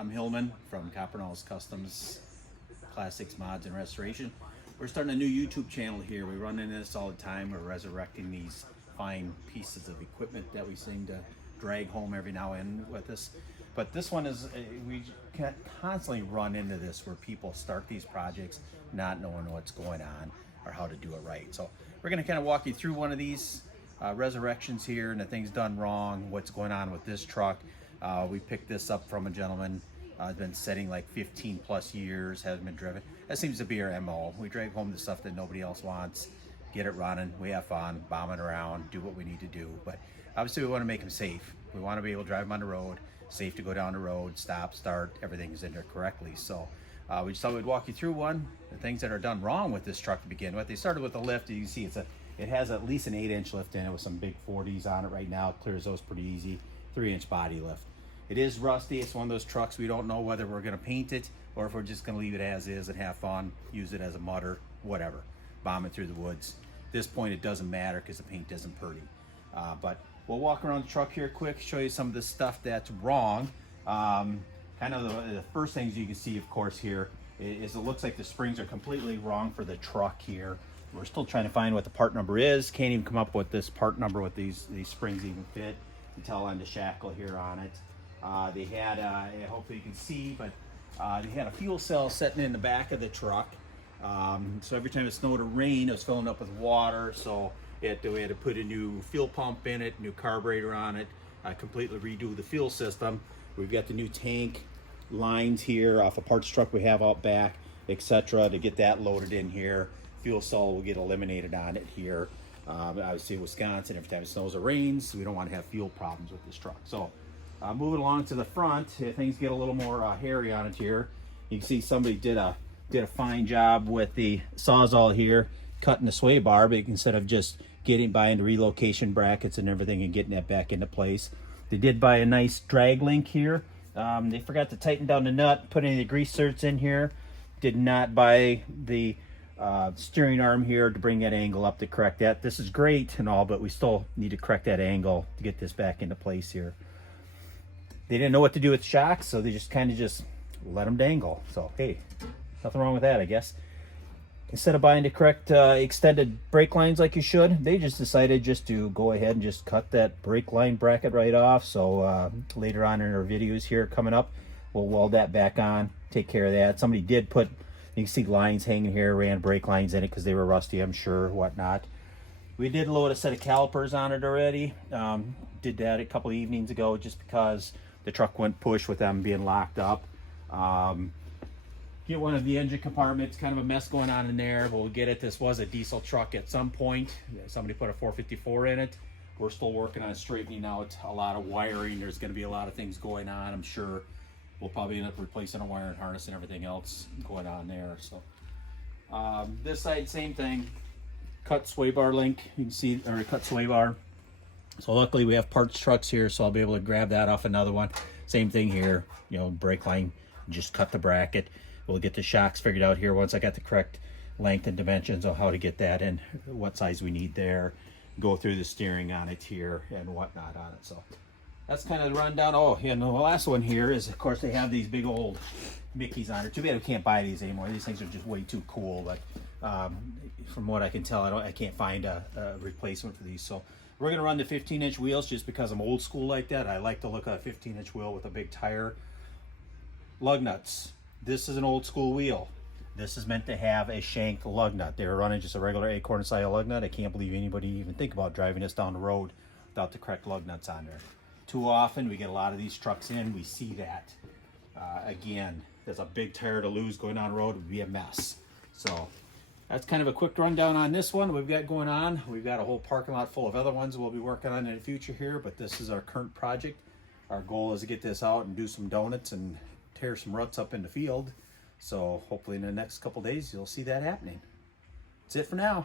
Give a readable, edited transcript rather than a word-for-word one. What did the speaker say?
I'm Hilman from Copperknolls Customs, Classics, Mods, and Restoration. We're starting a new YouTube channel here. We run into this all the time. We're resurrecting these fine pieces of equipment that we seem to drag home every now and then with us. But this one is, we constantly run into this where people start these projects not knowing what's going on or how to do it right. So we're going to kind of walk you through one of these resurrections here and the things done wrong, what's going on with this truck. We picked this up from a gentleman. It's been sitting like 15 plus years, hasn't been driven. That seems to be our MO. We drag home the stuff that nobody else wants, get it running, we have fun, bomb it around, do what we need to do. But obviously we want to make them safe. We want to be able to drive them on the road, safe to go down the road, stop, start, everything's in there correctly. So we just thought we'd walk you through the things that are done wrong with this truck to begin with. They started with the lift. You can see it has at least an 8-inch lift in it with some big 40s on it right now. It clears those pretty easy. 3-inch body lift. It is rusty. It's one of those trucks we don't know whether we're going to paint it or if we're just going to leave it as is and have fun, use it as a mudder, whatever, bomb it through the woods. At this point it doesn't matter because the paint isn't pretty. But we'll walk around the truck here quick, show you some of the stuff that's wrong. Kind of the first things you can see, of course, here is it looks like the springs are completely wrong for the truck here. We're still trying to find what the part number is. Can't even come up with this part number with these springs even fit. You can tell on the shackle here on it. They had, hopefully you can see, but they had a fuel cell sitting in the back of the truck. So every time it snowed or rained, it was filling up with water. So we had to put a new fuel pump in it, new carburetor on it, completely redo the fuel system. We've got the new tank lines here off a parts truck we have out back, etc. to get that loaded in here. Fuel cell will get eliminated on it here. Obviously Wisconsin, every time it snows or rains, we don't want to have fuel problems with this truck. So moving along to the front, things get a little more hairy on it here. You can see somebody did a fine job with the Sawzall here, cutting the sway bar, but instead of just buying the relocation brackets and everything and getting that back into place. They did buy a nice drag link here. They forgot to tighten down the nut, put any of the grease certs in here. Did not buy the steering arm here to bring that angle up to correct that. This is great and all, but we still need to correct that angle to get this back into place here. They didn't know what to do with shocks, so they just kind of let them dangle. So hey, nothing wrong with that, I guess. Instead of buying the correct extended brake lines like you should, they just decided just to go ahead and just cut that brake line bracket right off. So later on in our videos here coming up, we'll weld that back on, take care of that. Somebody did put, you can see lines hanging here, ran brake lines in it because they were rusty, I'm sure, whatnot. We did load a set of calipers on it already. Did that a couple of evenings ago just because the truck went push with them being locked up. Get one of the engine compartments, kind of a mess going on in there. We'll get it. This was a diesel truck at some point. Somebody put a 454 in it. We're still working on straightening out a lot of wiring. There's going to be a lot of things going on. I'm sure we'll probably end up replacing a wiring harness and everything else going on there. So this side, same thing. Cut sway bar link. You can see, or cut sway bar. So luckily we have parts trucks here, so I'll be able to grab that off another one. Same thing here, you know, brake line, just cut the bracket. We'll get the shocks figured out here once I got the correct length and dimensions of how to get that in, what size we need there, go through the steering on it here and whatnot on it. So that's kind of the rundown. Oh, yeah, and the last one here is, of course, they have these big old Mickeys on it. Too bad we can't buy these anymore. These things are just way too cool, but from what I can tell, I can't find a replacement for these. So we're gonna run the 15-inch wheels just because I'm old school like that. I like to look at a 15-inch wheel with a big tire. Lug nuts. This is an old school wheel. This is meant to have a shanked lug nut. They were running just a regular acorn style lug nut. I can't believe anybody even think about driving this down the road without the correct lug nuts on there. Too often we get a lot of these trucks in, we see that. Again, there's a big tire to lose going down the road, it would be a mess. So that's kind of a quick rundown on this one we've got going on. We've got a whole parking lot full of other ones we'll be working on in the future here, but this is our current project. Our goal is to get this out and do some donuts and tear some ruts up in the field. So hopefully in the next couple days you'll see that happening. That's it for now.